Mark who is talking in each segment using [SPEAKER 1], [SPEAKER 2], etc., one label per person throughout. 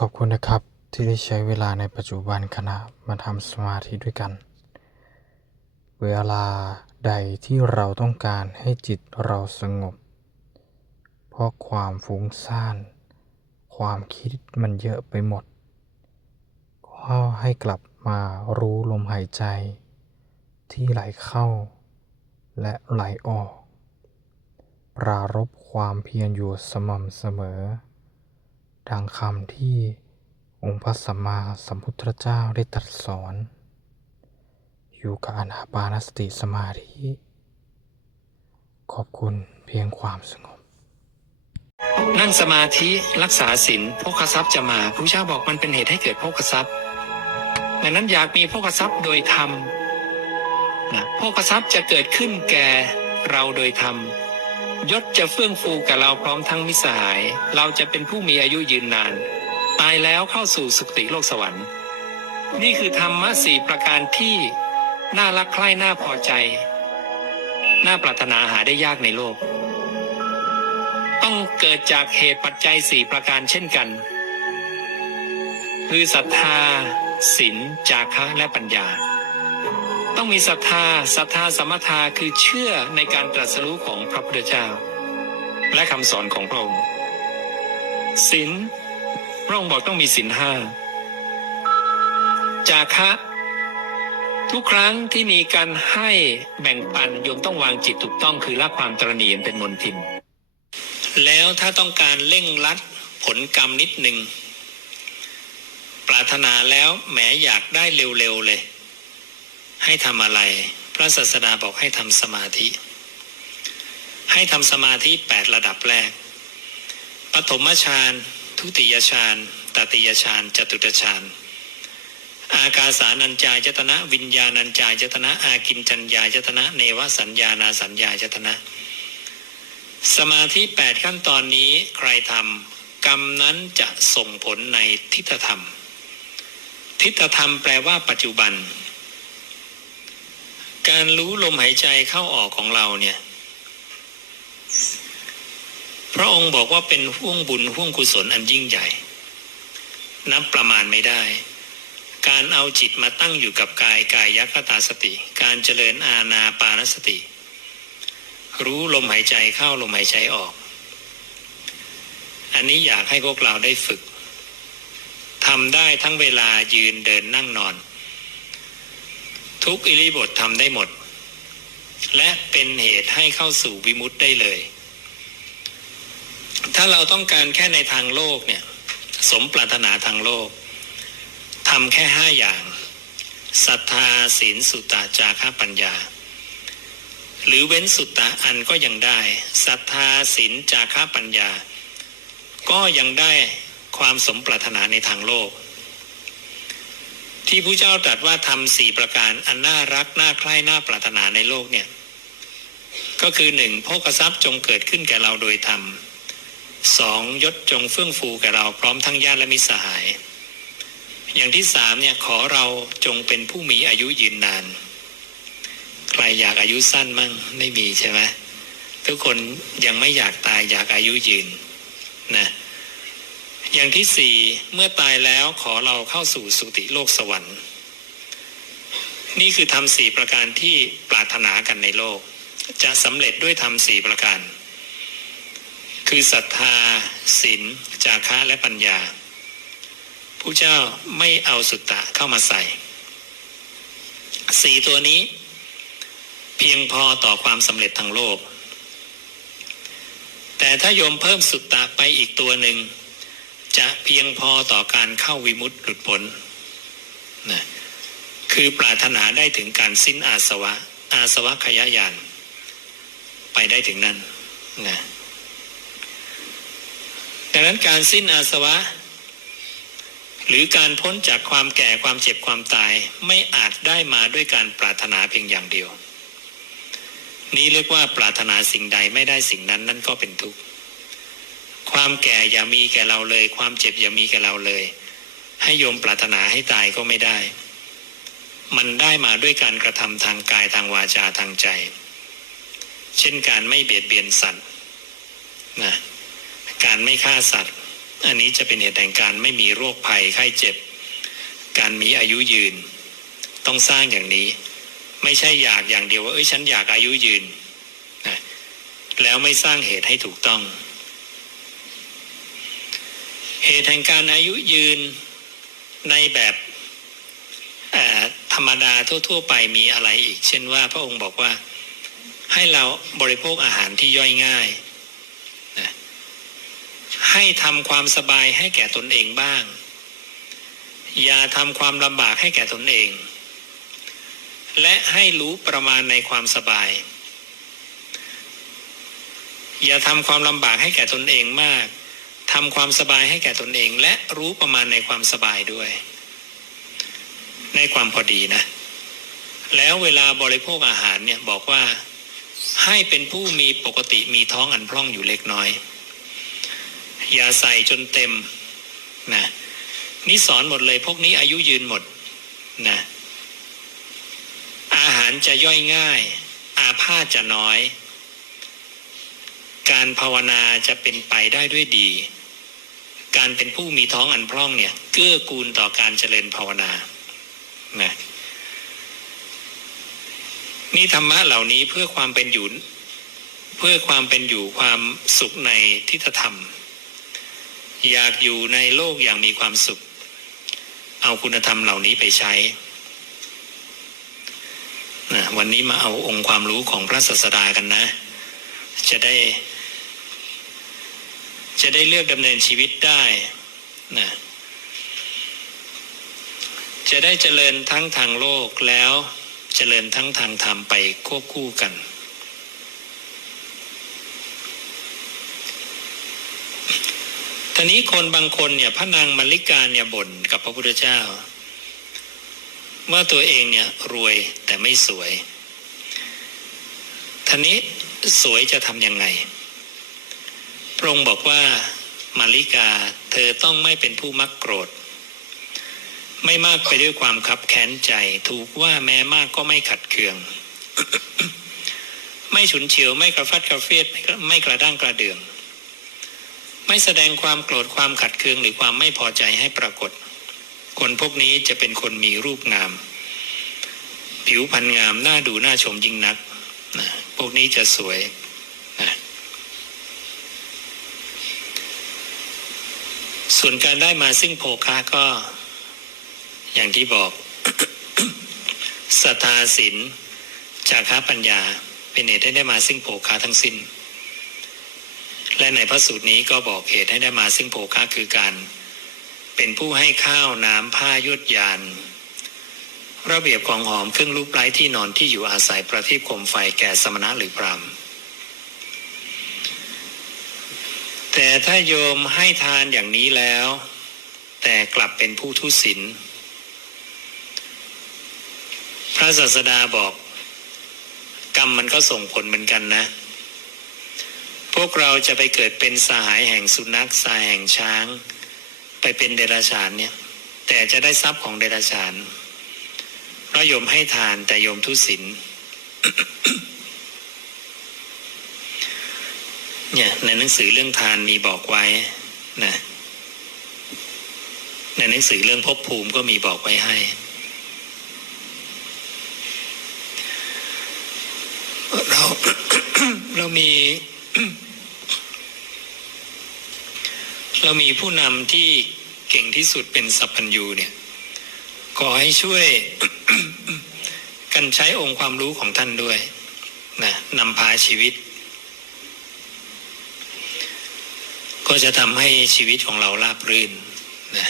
[SPEAKER 1] ขอบคุณนะครับที่ได้ใช้เวลาในปัจจุบันขณะมาทำสมาธิด้วยกัน เวลาใดที่เราต้องการให้จิตเราสงบ เพราะความฟุ้งซ่าน ความคิดมันเยอะไปหมด ก็ให้กลับมารู้ลมหายใจ ที่ไหลเข้า และไหลออก ปรารบความเพียรอยู่สม่ำเสมอ ดังคำที่องค์พระสัมมาสัมพุทธเจ้าได้ตรัสสอน อยู่กับอนาปานสติสมาธิ ขอบคุณเพียงความสงบ
[SPEAKER 2] นั่งสมาธิรักษาศีลโภคทรัพย์จะมาพระเจ้าบอกมันเป็นเหตุให้เกิดโภคทรัพย์ดังนั้นอยากมีโภคทรัพย์โดยธรรมนะโภคทรัพย์จะเกิดขึ้นแก่เราโดยธรรม ยศจะเฟื่องฟูกับเราพร้อมทั้งมิสหาย เราจะเป็นผู้มีอายุยืนนาน ตายแล้วเข้าสู่สุคติโลกสวรรค์ นี่คือธรรมะสี่ประการที่น่ารักใคร่น่าพอใจ น่าปรารถนาหาได้ยากในโลก ต้องเกิดจากเหตุปัจจัยสี่ประการเช่นกัน คือศรัทธาศีลจาคะและปัญญา ต้องมีศรัทธา ศรัทธาสมถาคือเชื่อในการตรัสรู้ของพระพุทธเจ้า และคำสอนของพระองค์ศีลพระองค์บอกต้องมีศีลห้า จาคะ ทุกครั้งที่มีการให้แบ่งปันโยมต้องวางจิตถูกต้องคือละความตรณีเป็นมนทิน แล้วถ้าต้องการเร่งรัดผลกรรมนิดหนึ่ง ปรารถนาแล้วแหมอยากได้เร็วๆเลย ให้ทำอะไร พระศาสดาบอกให้ทำสมาธิ ให้ทำสมาธิแปดระดับแรก ปฐมฌาน ทุติยฌาน ตติยฌาน จตุตฌาน อากาสานัญจายตนะ วิญญาณัญจายตนะ อากินจัญญายตนะ เนวสัญญานาสัญญายตนะ สมาธิแปดขั้นตอนนี้ใครทำกรรมนั้นจะส่งผลในทิฏฐธรรม ทิฏฐธรรมแปลว่าปัจจุบัน การรู้ลมหายใจเข้าออกของเราเนี่ย พระองค์บอกว่าเป็นห่วงบุญห่วงกุศลอันยิ่งใหญ่ นับประมาณไม่ได้ การเอาจิตมาตั้งอยู่กับกายกายยักตาสติ การเจริญอาณาปานสติ รู้ลมหายใจเข้าลมหายใจออก อันนี้อยากให้พวกเราได้ฝึกทำได้ทั้งเวลายืนเดินนั่งนอน ทุกอิริบททำได้หมด และเป็นเหตุให้เข้าสู่วิมุตได้เลย ถ้าเราต้องการแค่ในทางโลกเนี่ย สมปรารถนาทางโลกทำแค่ห้าอย่างศรัทธาศีลสุตตะจาระปัญญา หรือเว้นสุตตะอันก็ยังได้ศรัทธาศีลจาระปัญญา ก็ยังได้ความสมปรารถนาในทางโลก ที่พระเจ้าตรัสว่าทำสี่ประการอันน่ารักน่าใคร่น่าปรารถนาในโลกเนี่ย ก็คือหนึ่งโภคทรัพย์จงเกิดขึ้นแก่เราโดยธรรมสองยศจงเฟื่องฟูแก่เราพร้อมทั้งญาติและมิสหาย อย่างที่สามเนี่ยขอเราจงเป็นผู้มีอายุยืนนาน ใครอยากอายุสั้นมั่งไม่มีใช่ไหมทุกคนยังไม่อยากตายอยากอายุยืนนะ อย่างที่สี่เมื่อตายแล้วขอเราเข้าสู่สุติโลกสวรรค์ นี่คือทำสี่ประการที่ปรารถนากันในโลก จะสำเร็จด้วยทำสี่ประการ คือศรัทธาศีลจาคะและปัญญาผู้เจ้าไม่เอาสุตตะเข้ามาใส่สี่ตัวนี้ เพียงพอต่อความสำเร็จทางโลก แต่ถ้าโยมเพิ่มสุตตะไปอีกตัวหนึ่ง จะเพียงพอต่อการเข้าวิมุตติหลุดพ้นนะคือปรารถนาได้ถึงการสิ้นอาสวะ อาสวะขยายาน ไปได้ถึงนั่นนะดังนั้นการสิ้นอาสวะ หรือการพ้นจากความแก่ความเจ็บความตายไม่อาจได้มาด้วยการปรารถนาเพียงอย่างเดียว นี้เรียกว่าปรารถนาสิ่งใดไม่ได้สิ่งนั้นนั่นก็เป็นทุกข์ ความแก่อย่ามีแก่เราเลย ความเจ็บอย่ามีแก่เราเลย ให้โยมปรารถนาให้ตายก็ไม่ได้ มันได้มาด้วยการกระทำทางกายทางวาจาทางใจ เช่นการไม่เบียดเบียนสัตว์นะการไม่ฆ่าสัตว์ อันนี้จะเป็นเหตุแห่งการไม่มีโรคภัยไข้เจ็บ การมีอายุยืน ต้องสร้างอย่างนี้ ไม่ใช่อยากอย่างเดียวว่าเอ้ยฉันอยากอายุยืนนะแล้วไม่สร้างเหตุให้ถูกต้อง เหตุแห่งการอายุยืนในแบบธรรมดาทั่ว ๆ ไปมีอะไรอีก เช่นว่าพระองค์บอกว่าให้เราบริโภคอาหารที่ย่อยง่ายนะให้ทำความสบายให้แก่ตนเองบ้าง อย่าทำความลำบากให้แก่ตนเอง และให้รู้ประมาณในความสบาย อย่าทำความลำบากให้แก่ตนเองมาก ทำความสบายให้แก่ตนเอง และรู้ประมาณในความสบายด้วย ในความพอดีนะ แล้วเวลาบริโภคอาหารเนี่ยบอกว่าให้เป็นผู้มีปกติมีท้องอันพร่องอยู่เล็กน้อย อย่าใส่จนเต็มนะนี่สอนหมดเลยพวกนี้อายุยืนหมดนะอาหารจะย่อยง่าย อาพาธจะน้อย การภาวนาจะเป็นไปได้ด้วยดี การเป็นผู้มีท้องอันพร่องเนี่ยเกื้อกูลต่อการเจริญภาวนานะนี่ธรรมะเหล่านี้เพื่อความเป็นอยู่เพื่อความเป็นอยู่ความสุขในทิฏฐธรรม อยากอยู่ในโลกอย่างมีความสุข เอาคุณธรรมเหล่านี้ไปใช้นะวันนี้มาเอาองค์ความรู้ของพระศาสดากันนะ จะได้ จะได้เลือกดำเนินชีวิตได้นะจะได้เจริญทั้งทางโลกแล้วเจริญทั้งทางธรรมไปควบคู่กัน ทีนี้คนบางคนเนี่ยพระนางมัลลิกาเนี่ยบ่นกับพระพุทธเจ้า ว่าตัวเองเนี่ยรวยแต่ไม่สวยทีนี้สวยจะทำยังไง ระองค์บอกว่ามาริกาเธอต้องไม่เป็นผู้มักโกรธ ไม่มากไปด้วยความคับแค้นใจ ถูกว่าแม้มากก็ไม่ขัดเคือง ไม่ฉุนเฉียวไม่กระฟัดกระเฟียดไม่กระไม่กระด้างกระเดือง ไม่แสดงความโกรธความขัดเคืองหรือความไม่พอใจให้ปรากฏ คนพวกนี้จะเป็นคนมีรูปงาม ผิวพรรณงามน่าดูน่าชมยิ่งนักนะพวกนี้จะสวยนะ ส่วนการได้มาซึ่งโภคะก็ อย่างที่บอกศรัทธาศีลจาคะปัญญา เป็นเหตุให้ได้มาซึ่งโภคะทั้งสิ้น และในพระสูตรนี้ก็บอกเหตุให้ได้มาซึ่งโภคะคือการ เป็นผู้ให้ข้าวน้ำผ้ายุดยาน ระเบียบของหอมเครื่องรูปไร้ที่นอนที่อยู่อาศัยประทีปคมไฟแก่สมณะหรือพราม แต่ถ้าโยมให้ทานอย่างนี้แล้ว แต่กลับเป็นผู้ทุศีลพระศาสดาบอก กรรมมันก็ส่งผลเหมือนกันนะ พวกเราจะไปเกิดเป็นสหายแห่งสุนัขสหายแห่งช้าง ไปเป็นเดรัจฉานเนี่ย แต่จะได้ทรัพย์ของเดรัจฉานเพราะโยมให้ทานแต่โยมทุศีล เนี่ยในหนังสือเรื่องทานมีบอกไว้นะในหนังสือเรื่องภพภูมิก็มีบอกไว้ให้ เราเรามี เรามีผู้นำที่เก่งที่สุดเป็นสัพพัญญูเนี่ย ขอให้ช่วยกันใช้องค์ความรู้ของท่านด้วยนะนำพาชีวิต ก็จะทำให้ชีวิตของเราราบรื่นนะ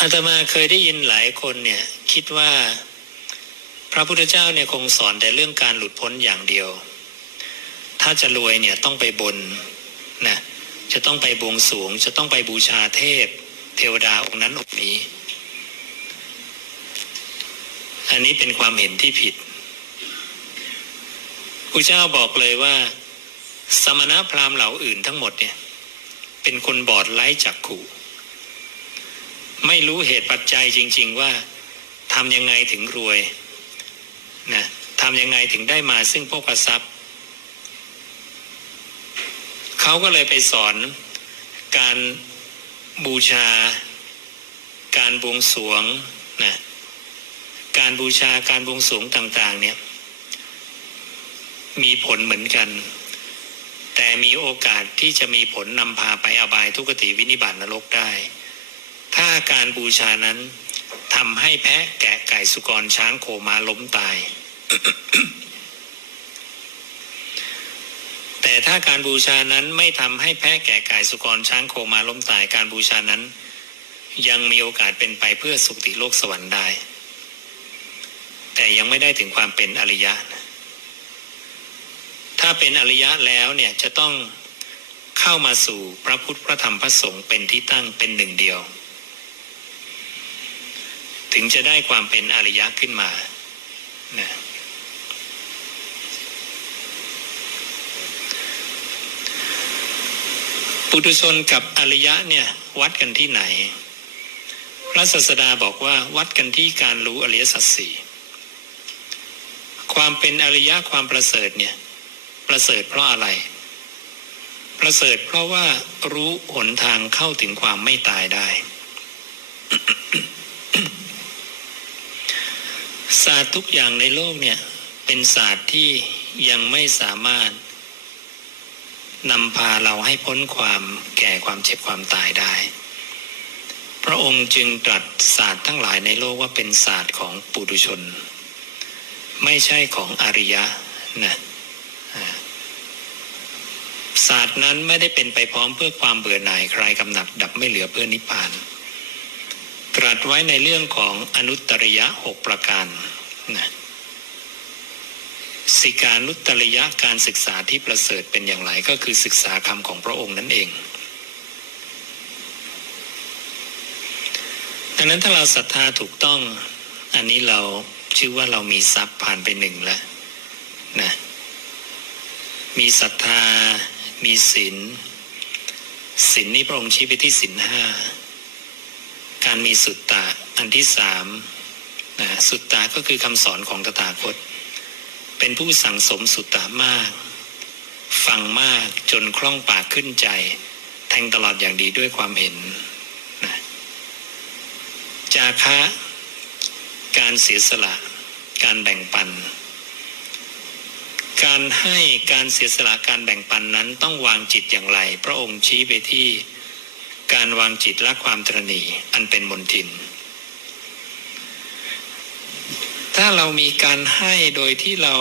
[SPEAKER 2] อาตมาเคยได้ยินหลายคนเนี่ยคิดว่าพระพุทธเจ้าเนี่ยคงสอนแต่เรื่องการหลุดพ้นอย่างเดียว ถ้าจะรวยเนี่ยต้องไปบนนะจะต้องไปบวงสวง จะต้องไปบูชาเทพ เทวดาองค์นั้นองค์นี้ อันนี้เป็นความเห็นที่ผิด พระเจ้าบอกเลยว่า สมณพราหมณ์เหล่าอื่นทั้งหมดเนี่ย เป็นคนบอดไร้จักขุไม่รู้เหตุปัจจัยจริง ๆว่าทำยังไงถึงรวยนะทำยังไงถึงได้มาซึ่งพวกทรัพย์เขาก็เลยไปสอนการบูชา การบวงสรวงนะการบูชาการบวงสรวงต่าง ๆ เนี่ย มีผลเหมือนกัน แต่มีโอกาสที่จะมีผลนำพาไปอบายทุกขติวินิบาตนรกได้ ถ้าการบูชานั้นทำให้แพะแกะไก่สุกรช้างโคมาล้มตาย แต่ถ้าการบูชานั้นไม่ทำให้แพะแกะไก่สุกรช้างโคมาล้มตาย การบูชานั้น ยังมีโอกาสเป็นไปเพื่อสุคติโลกสวรรค์ได้ แต่ยังไม่ได้ถึงความเป็นอริยะนะ ถ้าเป็นอริยะแล้วเนี่ยจะต้องเข้ามาสู่พระพุทธพระธรรมพระสงฆ์เป็นที่ตั้งเป็นหนึ่งเดียว ถึงจะได้ความเป็นอริยะขึ้นมานะปุถุชนกับอริยะเนี่ยวัดกันที่ไหน พระศาสดาบอกว่าวัดกันที่การรู้อริยสัจสี่ความเป็นอริยะความประเสริฐเนี่ย ประเสริฐเพราะอะไร ประเสริฐเพราะว่ารู้หนทางเข้าถึงความไม่ตายได้ ศาสตร์ทุกอย่างในโลกเนี่ย เป็นศาสตร์ที่ยังไม่สามารถนำพาเราให้พ้นความแก่ความเจ็บความตายได้ พระองค์จึงตรัสศาสตร์ทั้งหลายในโลกว่าเป็นศาสตร์ของปุถุชน ไม่ใช่ของอริยะนะ ศาสตร์นั้นไม่ได้เป็นไปพร้อมเพื่อความเบื่อหน่ายคลายกำหนัดดับไม่เหลือเพื่อนิพพาน ตรัสไว้ในเรื่องของอนุตตริยะหกประการนะสิการนุตตริยะการศึกษาที่ประเสริฐเป็นอย่างไรก็คือศึกษาคำของพระองค์นั่นเองดังนั้นถ้าเราศรัทธาถูกต้อง อันนี้เราชื่อว่าเรามีทรัพย์ผ่านไปหนึ่งแล้วนะมีศรัทธา มีศีลศีลนี่พระองค์ชี้ไปที่ศีลห้าการมีสุตตะอันที่สามนะสุตตะก็คือคำสอนของตถาคต เป็นผู้สั่งสมสุตตะมาก ฟังมากจนคล่องปากขึ้นใจ แทงตลอดอย่างดีด้วยความเห็นนะจาคะ การเสียสละ การแบ่งปัน การให้การเสียสละการแบ่งปันนั้นต้องวางจิตอย่างไร พระองค์ชี้ไปที่การวางจิตและความตรณีอันเป็นมนทิน ถ้าเรามีการให้โดยที่เรา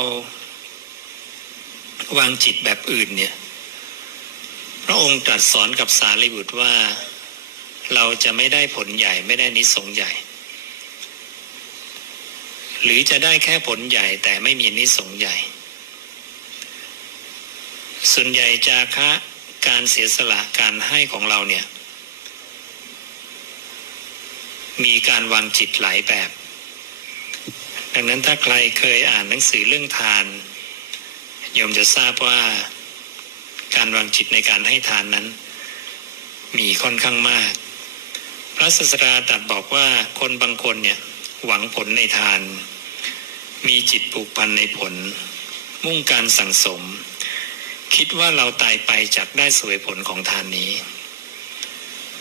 [SPEAKER 2] วางจิตแบบอื่นเนี่ย พระองค์ตรัสสอนกับสารีบุตรว่า เราจะไม่ได้ผลใหญ่ไม่ได้นิสงใหญ่ หรือจะได้แค่ผลใหญ่แต่ไม่มีนิสงใหญ่ ส่วนใหญ่จาคะการเสียสละการให้ของเราเนี่ย มีการวางจิตหลายแบบ ดังนั้นถ้าใครเคยอ่านหนังสือเรื่องทานโยมจะทราบว่าการวางจิตในการให้ทานนั้น มีค่อนข้างมาก พระศาสดาตรัสบอกว่าคนบางคนเนี่ยหวังผลในทาน มีจิตผูกพันในผล มุ่งการสั่งสม คิดว่าเราตายไปจากได้สวยผลของทานนี้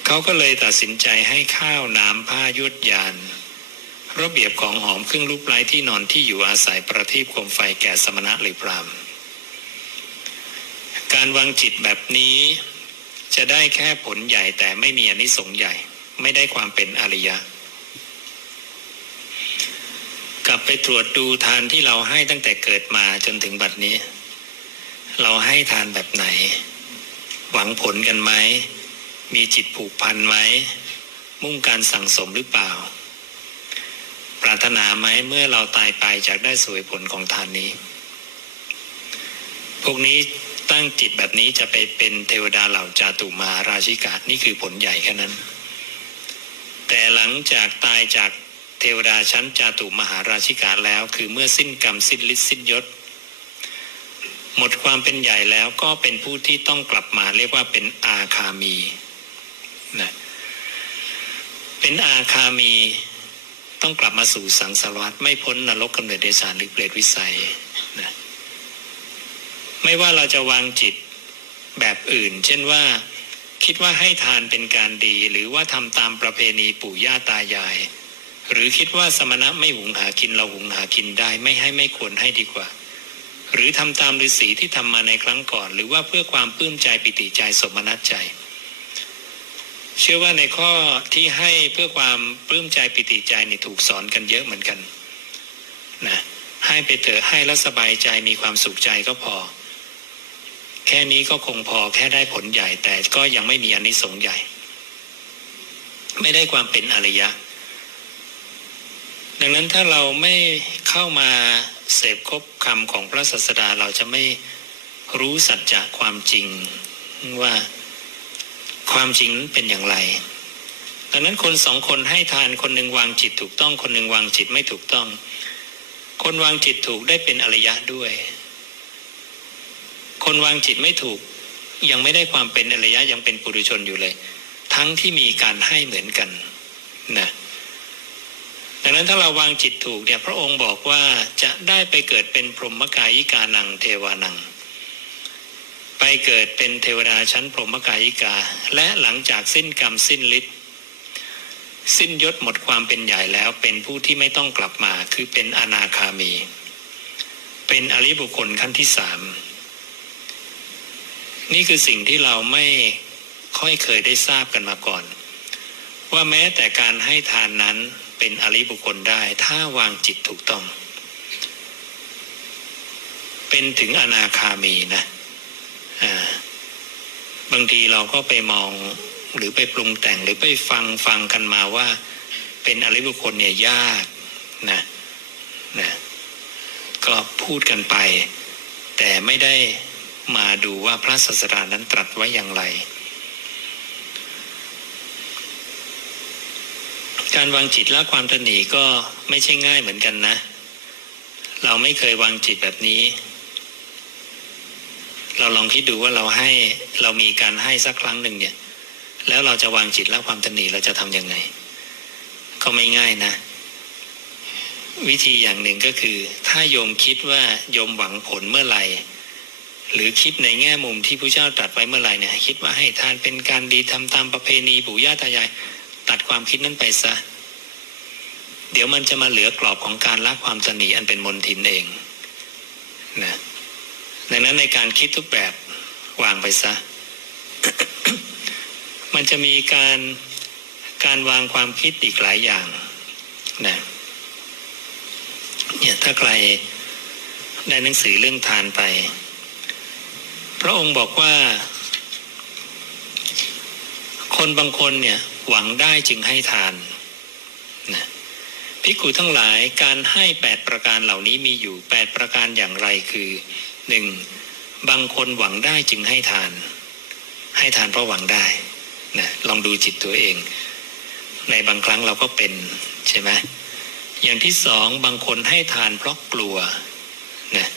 [SPEAKER 2] เขาก็เลยตัดสินใจให้ข้าวน้ำผ้ายุดยาน ระเบียบของหอมเครื่องรูปไร้ที่นอนที่อยู่อาศัยประทีปโคมไฟแก่สมณะหรือพรามณ์การวางจิตแบบนี้ จะได้แค่ผลใหญ่แต่ไม่มีอนิสงส์ใหญ่ ไม่ได้ความเป็นอริยะกลับไปตรวจดูทานที่เราให้ตั้งแต่เกิดมาจนถึงบัดนี้ เราให้ทานแบบไหน หวังผลกันไหม มีจิตผูกพันไหม มุ่งการสั่งสมหรือเปล่า ปรารถนาไหมเมื่อเราตายไปจากได้สวยผลของทานนี้ พวกนี้ตั้งจิตแบบนี้จะไปเป็นเทวดาเหล่าจาตุมาราชิกานี่คือผลใหญ่แค่นั้น แต่หลังจากตายจากเทวดาชั้นจาตุมหาราชิกาแล้ว คือเมื่อสิ้นกรรมสิ้นฤทธิ์สิ้นยศ หมดความเป็นใหญ่แล้วก็เป็นผู้ที่ต้องกลับมาเรียกว่าเป็นอาคามีนะเป็นอาคามีต้องกลับมาสู่สังสารวัฏไม่พ้นนรกกำเนิดเดชานหรือเปรตวิสัยนะไม่ว่าเราจะวางจิตแบบอื่น เช่นว่าคิดว่าให้ทานเป็นการดี หรือว่าทำตามประเพณีปู่ย่าตายาย หรือคิดว่าสมณะไม่หุงหากินเราหุงหากินได้ ไม่ให้ไม่ควรให้ดีกว่า หรือทำตามฤาษีที่ทำมาในครั้งก่อน หรือว่าเพื่อความปลื้มใจปิติใจสมนัตใจ เชื่อว่าในข้อที่ให้เพื่อความปลื้มใจปิติใจนี่ถูกสอนกันเยอะเหมือนกันนะให้ไปเถอะให้แล้วสบายใจมีความสุขใจก็พอ แค่นี้ก็คงพอแค่ได้ผลใหญ่ แต่ก็ยังไม่มีอานิสงส์ใหญ่ ไม่ได้ความเป็นอริยะ ดังนั้นถ้าเราไม่เข้ามา เสพคบคำของพระศาสดาเราจะไม่รู้สัจจะความจริงว่าความจริงนั้นเป็นอย่างไร ดังนั้นคนสองคนให้ทานคนหนึ่งวางจิตถูกต้อง คนหนึ่งวางจิตไม่ถูกต้อง คนวางจิตถูกได้เป็นอริยะด้วย คนวางจิตไม่ถูกยังไม่ได้ความเป็นอริยะยังเป็นปุถุชนอยู่เลย ทั้งที่มีการให้เหมือนกันนะ นั้นถ้าเราวางจิตถูกเนี่ยพระองค์บอกว่าจะได้ไปเกิดเป็นพรหมกายิกานังเทวานัง ไปเกิดเป็นเทวดาชั้นพรหมกายิกา และหลังจากสิ้นกรรมสิ้นฤทธิ์สิ้นยศหมดความเป็นใหญ่แล้วเป็นผู้ที่ไม่ต้องกลับมาคือเป็นอนาคามี เป็นอริบุคคลขั้นที่สามนี่คือสิ่งที่เราไม่ค่อยเคยได้ทราบกันมาก่อน ว่าแม้แต่การให้ทานนั้น เป็นอริบุคคลได้ ถ้าวางจิตถูกต้อง เป็นถึงอนาคามีนะบางทีเราก็ไปมองหรือไปปรุงแต่งหรือไปฟังฟังกันมาว่า เป็นอริบุคคลเนี่ยยากนะนะก็พูดกันไป แต่ไม่ได้มาดูว่าพระศาสดานั้นตรัสไว้อย่างไร การวางจิตละความตนีก็ไม่ใช่ง่ายเหมือนกันนะ เราไม่เคยวางจิตแบบนี้ เราลองคิดดูว่าเราให้เรามีการให้สักครั้งหนึ่งเนี่ย แล้วเราจะวางจิตละความตนีเราจะทำยังไง ก็ไม่ง่ายนะ วิธีอย่างหนึ่งก็คือ ถ้าโยมคิดว่าโยมหวังผลเมื่อไหร่หรือคิดในแง่มุมที่พระเจ้าตรัสไว้เมื่อไหร่เนี่ย คิดว่าให้ทานเป็นการดีทำตามประเพณีปู่ย่าตายาย ตัดความคิดนั้นไปซะ เดี๋ยวมันจะมาเหลือกรอบของการละความตนีอันเป็นมนทินเองนะดังนั้นในการคิดทุกแบบวางไปซะ มันจะมีการการวางความคิดอีกหลายอย่างนะเนี่ยถ้าใครได้หนังสือเรื่องทานไป พระองค์บอกว่า คนบางคนเนี่ย หวังได้จึงให้ทานนะพิกุทั้งหลายการให้แปดประการเหล่านี้มีอยู่แปดประการอย่างไรคือหนึ่งบางคนหวังได้จึงให้ทาน ให้ทานเพราะหวังได้นะลองดูจิตตัวเอง ในบางครั้งเราก็เป็นใช่ไหมอย่างที่สองบางคนให้ทานเพราะกลัวนะ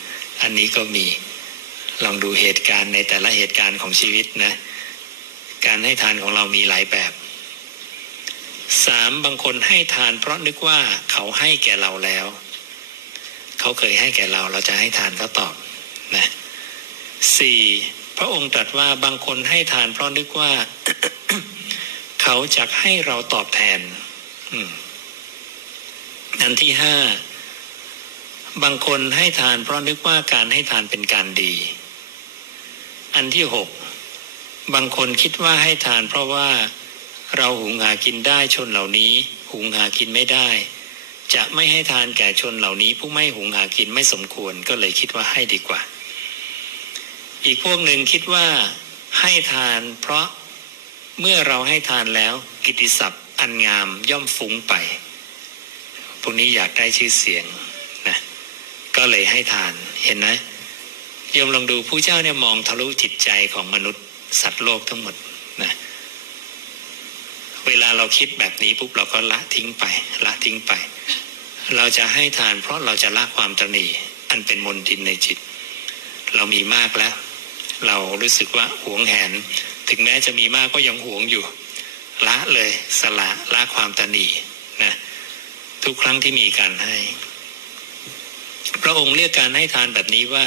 [SPEAKER 2] อันนี้ก็มีลองดูเหตุการณ์ในแต่ละเหตุการณ์ของชีวิตนะ การให้ทานของเรามีหลายแบบ สามบางคนให้ทานเพราะนึกว่าเขาให้แก่เราแล้ว เขาเคยให้แก่เราเราจะให้ทานเขาตอบนะสี่พระองค์ตรัสว่าบางคนให้ทานเพราะนึกว่า เขาจะให้เราตอบแทนอันที่ห้าบางคนให้ทานเพราะนึกว่าการให้ทานเป็นการดี อันที่หกบางคนคิดว่าให้ทานเพราะว่า เราหุงหากินได้ชนเหล่านี้ หุงหากินไม่ได้ จะไม่ให้ทานแก่ชนเหล่านี้ ผู้ไม่หุงหากินไม่สมควรก็เลยคิดว่าให้ดีกว่า อีกพวกหนึ่งคิดว่าให้ทานเพราะเมื่อเราให้ทานแล้วกิตติศัพท์อันงามย่อมฟุ้งไป พวกนี้อยากได้ชื่อเสียงนะก็เลยให้ทานเห็นไหมโยมลองดูผู้เจ้าเนี่ยมองทะลุจิตใจของมนุษย์สัตว์โลกทั้งหมด เวลาเราคิดแบบนี้ปุ๊บเราก็ละทิ้งไป ละทิ้งไป เราจะให้ทานเพราะเราจะละความตนีอันเป็นมนทินในจิต เรามีมากแล้ว เรารู้สึกว่าหวงแหน ถึงแม้จะมีมากก็ยังหวงอยู่ ละเลยสละละความตนีนะทุกครั้งที่มีการให้ พระองค์เรียกการให้ทานแบบนี้ว่า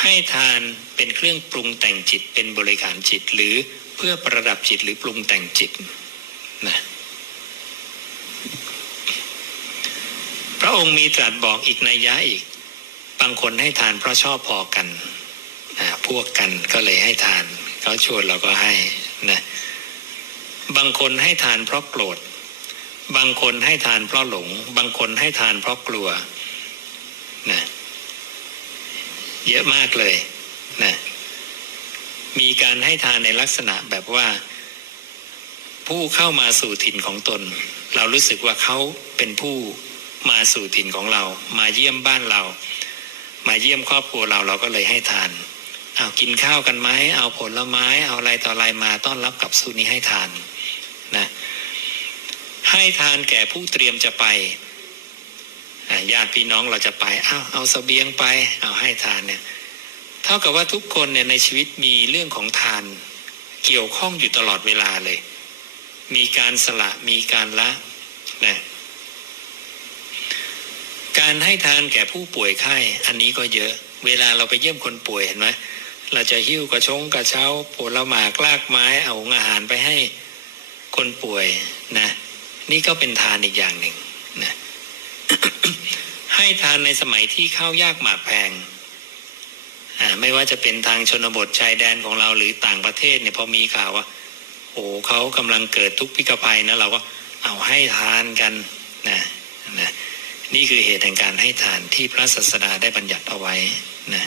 [SPEAKER 2] ให้ทานเป็นเครื่องปรุงแต่งจิตเป็นบริการจิตหรือเพื่อประดับจิตหรือปรุงแต่งจิต นะพระองค์มีตรัสบอกอีกนัยยะอีก บางคนให้ทานเพราะชอบพอกันนะพวกกันก็เลยให้ทานเขาชวนเราก็ให้นะบางคนให้ทานเพราะโกรธ บางคนให้ทานเพราะหลง บางคนให้ทานเพราะกลัวนะเยอะมากเลยนะมีการให้ทานในลักษณะแบบว่า ผู้เข้ามาสู่ถิ่นของตน เรารู้สึกว่าเขาเป็นผู้มาสู่ถิ่นของเรา มาเยี่ยมบ้านเรา มาเยี่ยมครอบครัวเราเราก็เลยให้ทานเอากินข้าวกันไหมเอาผลไม้ เอาอะไรต่ออะไรมาต้อนรับกับสู่นี้ให้ทานนะให้ทานแก่ผู้เตรียมจะไปญาติพี่น้องเราจะไปอ้าวเอาเสบียงไป เอาให้ทานเนี่ยเท่ากับว่าทุกคนเนี่ยในชีวิตมีเรื่องของทาน เกี่ยวข้องอยู่ตลอดเวลาเลย มีการสละมีการละนะการให้ทานแก่ผู้ป่วยไข้อันนี้ก็เยอะ เวลาเราไปเยี่ยมคนป่วยเห็นไหมเราจะหิ้วกระชงกระเช้าผลหมากลากไม้เอาอาหารไปให้คนป่วยนะนี่ก็เป็นทานอีกอย่างหนึ่งนะให้ทานในสมัยที่ข้าวยากหมากแพงไม่ว่าจะเป็นทางชนบทชายแดนของเราหรือต่างประเทศเนี่ยพอมีข่าวว่า โอ้เขากำลังเกิดทุกข์พิกภัยนะเราก็เอาให้ทานกันนะนะนี่คือเหตุแห่งการให้ทานที่พระศาสดาได้บัญญัติเอาไว้นะ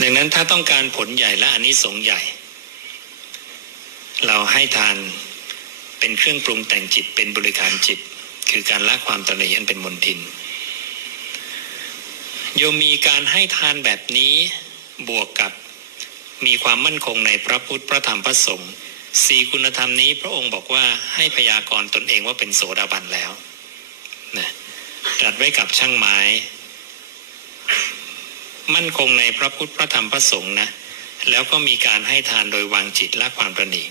[SPEAKER 2] ดังนั้นถ้าต้องการผลใหญ่และอานิสงส์ใหญ่ เราให้ทานเป็นเครื่องปรุงแต่งจิตเป็นบริการจิต คือการละความตระหนี่อันเป็นมนทิน โยมมีการให้ทานแบบนี้บวกกับมีความมั่นคงในพระพุทธพระธรรมพระสงฆ์สี่คุณธรรมนี้พระองค์บอกว่าให้พยากรณ์ตนเองว่าเป็นโสดาบันแล้วนะตรัสไว้กับช่างไม้ มั่นคงในพระพุทธพระธรรมพระสงฆ์นะ แล้วก็มีการให้ทานโดยวางจิตละความประณี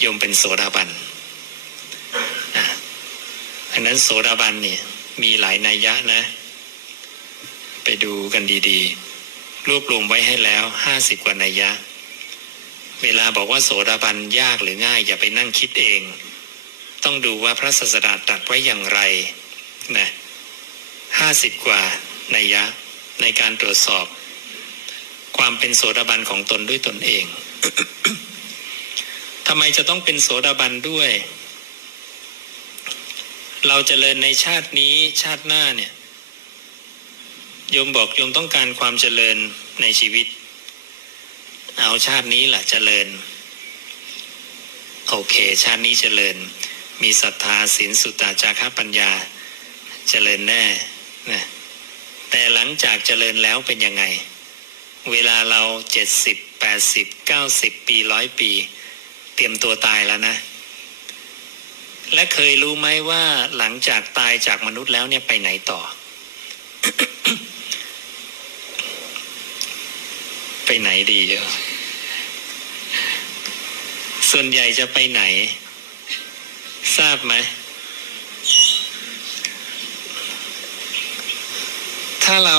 [SPEAKER 2] โยมเป็นโสดาบันอะอันนั้นโสดาบันเนี่ยมีหลายนัยยะนะ ดูกันดีๆ รวบรวมไว้ให้แล้วห้าสิบกว่านัยยะ เวลาบอกว่าโสดาบันยากหรือง่ายอย่าไปนั่งคิดเอง ต้องดูว่าพระศาสดาตรัสไว้อย่างไรนะห้าสิบกว่านัยยะในการตรวจสอบ ความเป็นโสดาบันของตนด้วยตนเองทำไมจะต้องเป็นโสดาบันด้วย เราจเจริญในชาตินี้ชาติหน้าเนี่ย โยมบอกโยมต้องการความเจริญในชีวิต เอาชาตินี้แหละเจริญ โอเค ชาตินี้เจริญ มีศรัทธาศีลสุตตาจาระปัญญา เจริญแน่นะแต่หลังจากเจริญแล้วเป็นยังไง เวลาเราเจ็ดสิบแปดสิบเก้าสิบปีร้อยปี เตรียมตัวตายแล้วนะ และเคยรู้ไหมว่าหลังจากตายจากมนุษย์แล้วเนี่ยไปไหนต่อ ไปไหนดีเยอะส่วนใหญ่จะไปไหน ทราบไหม ถ้าเรา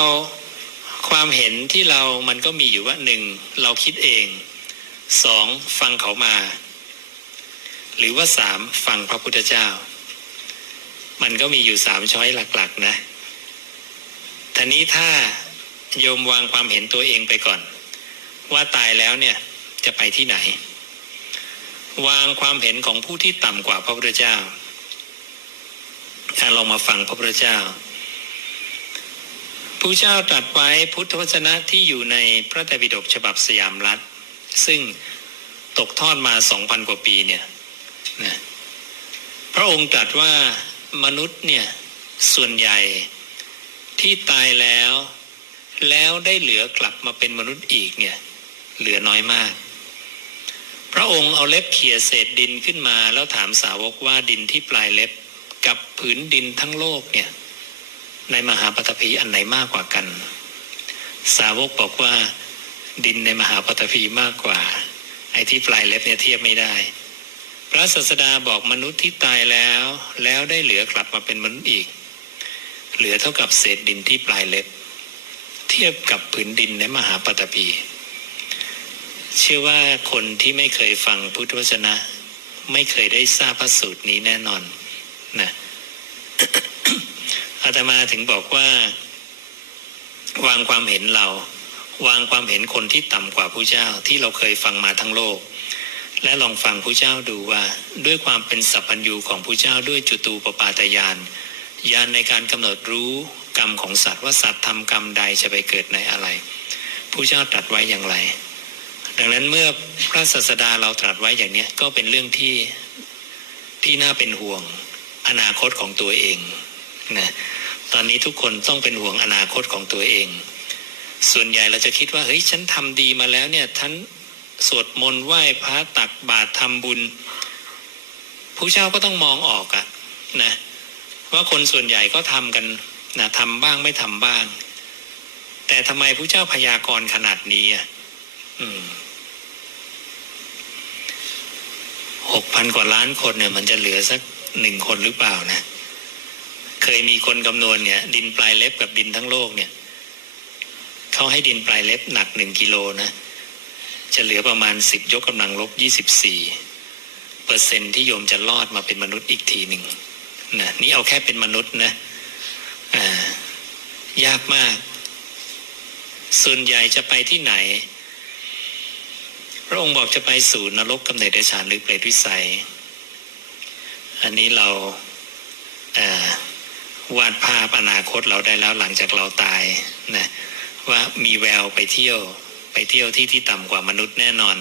[SPEAKER 2] ความเห็นที่เรามันก็มีอยู่ว่าหนึ่งเราคิดเองสองฟังเขามา หรือว่าสามฟังพระพุทธเจ้า มันก็มีอยู่สามช้อยหลัก ๆ นะทีนี้ถ้าโยมวางความเห็นตัวเองไปก่อน ว่าตายแล้วเนี่ยจะไปที่ไหน วางความเห็นของผู้ที่ต่ำกว่าพระพุทธเจ้าอะลองมาฟังพระพุทธเจ้าผู้เจ้าตรัสไว้พุทธวจนะที่อยู่ในพระไตรปิฎกฉบับสยามรัฐ ซึ่งตกทอดมาสองพันกว่าปีเนี่ยนะพระองค์ตรัสว่ามนุษย์เนี่ยส่วนใหญ่ที่ตายแล้ว แล้วได้เหลือกลับมาเป็นมนุษย์อีกเนี่ย เหลือน้อยมาก พระองค์เอาเล็บเขี่ยเศษดินขึ้นมา แล้วถามสาวกว่าดินที่ปลายเล็บกับผืนดินทั้งโลกเนี่ย ในมหาปฐพีอันไหนมากกว่ากัน สาวกบอกว่า ดินในมหาปฐพีมากกว่า ไอ้ที่ปลายเล็บเนี่ยเทียบไม่ได้ พระศาสดาบอกมนุษย์ที่ตายแล้ว แล้วได้เหลือกลับมาเป็นมนุษย์อีก เหลือเท่ากับเศษดินที่ปลายเล็บ เทียบกับผืนดินในมหาปฐพี เชื่อว่าคนที่ไม่เคยฟังพุทธวจนะ ไม่เคยได้ทราบพระสูตรนี้แน่นอนนะอาตมาถึงบอกว่า วางความเห็นเรา วางความเห็นคนที่ต่ำกว่าผู้เจ้าที่เราเคยฟังมาทั้งโลก และลองฟังผู้เจ้าดูว่า ด้วยความเป็นสัพพัญญูของผู้เจ้าด้วยจุตูปปาตยานญาณในการกำหนดรู้กรรมของสัตว์ว่าสัตว์ทำกรรมใดจะไปเกิดในอะไรผู้เจ้าตรัสไว้อย่างไร ดังนั้นเมื่อพระศาสดาเราตรัสไว้อย่างนี้ก็เป็นเรื่องที่ที่น่าเป็นห่วงอนาคตของตัวเองนะตอนนี้ทุกคนต้องเป็นห่วงอนาคตของตัวเอง ส่วนใหญ่เราจะคิดว่าเฮ้ยฉันทำดีมาแล้วเนี่ยท่านสวดมนต์ไหว้พระตักบาตรทำบุญผู้เจ้าก็ต้องมองออกอะนะว่าคนส่วนใหญ่ก็ทำกันนะทำบ้างไม่ทำบ้าง แต่ทำไมผู้เจ้าพยากรณ์ขนาดนี้อะ อืม หกพันกว่าล้านคนเนี่ย มันจะเหลือสักหนึ่งคนหรือเปล่านะ เคยมีคนคำนวณเนี่ย ดินปลายเล็บกับดินทั้งโลกเนี่ยเขาให้ดินปลายเล็บหนักหนึ่งกิโลนะ จะเหลือประมาณสิบยกกำลังลบยี่สิบสี่เปอร์เซ็นที่โยมจะรอดมาเป็นมนุษย์อีกทีหนึ่งนะนี่เอาแค่เป็นมนุษย์นะอ่ายากมาก ส่วนใหญ่จะไปที่ไหน ระองค์บอกจะไปสู่นรกกำเนิดเดชานหรือเปรตวิสัย อันนี้เราเวาดภาพอนาคตเราได้แล้วหลังจากเราตายนะว่ามีแววไปเที่ยวไปเที่ยวที่ที่ต่ำกว่ามนุษย์แน่นอน